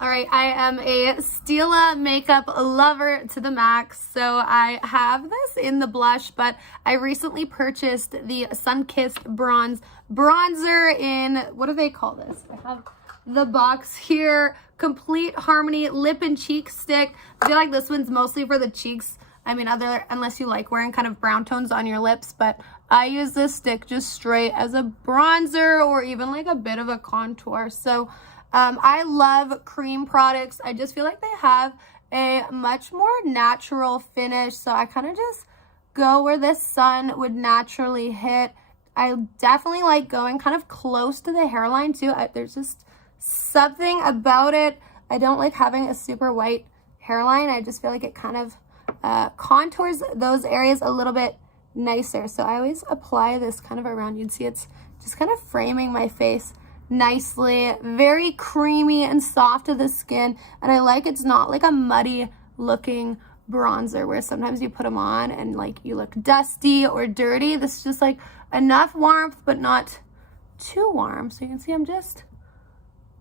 All right, I am a Stila makeup lover to the max, so I have this in the blush, but I recently purchased the Sun-Kissed Bronze Bronzer in, what do they call this? I have the box here, Complete Harmony Lip and Cheek Stick. I feel like this one's mostly for the cheeks. I mean, unless you like wearing kind of brown tones on your lips, but I use this stick just straight as a bronzer or even like a bit of a contour. So I love cream products. I just feel like they have a much more natural finish. So I kind of just go where the sun would naturally hit. I definitely like going kind of close to the hairline too. There's just something about it. I don't like having a super white hairline. I just feel like it kind of contours those areas a little bit nicer. So I always apply this kind of around. You'd see it's just kind of framing my face nicely, very creamy and soft to the skin, and I like it's not like a muddy looking bronzer where sometimes you put them on and like you look dusty or dirty. This is just like enough warmth but not too warm. So you can see I'm just,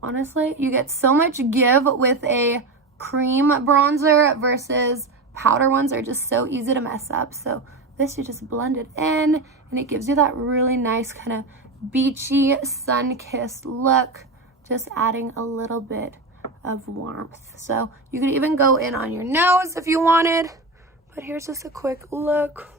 honestly, you get so much give with a cream bronzer versus powder ones are just so easy to mess up. So this, you just blend it in and it gives you that really nice kind of beachy, sun-kissed look, just adding a little bit of warmth. So you could even go in on your nose if you wanted, but here's just a quick look.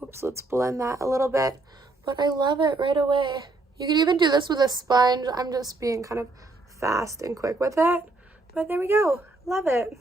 Oops, let's blend that a little bit, but I love it right away. You could even do this with a sponge. I'm just being kind of fast and quick with it, but there we go. Love it.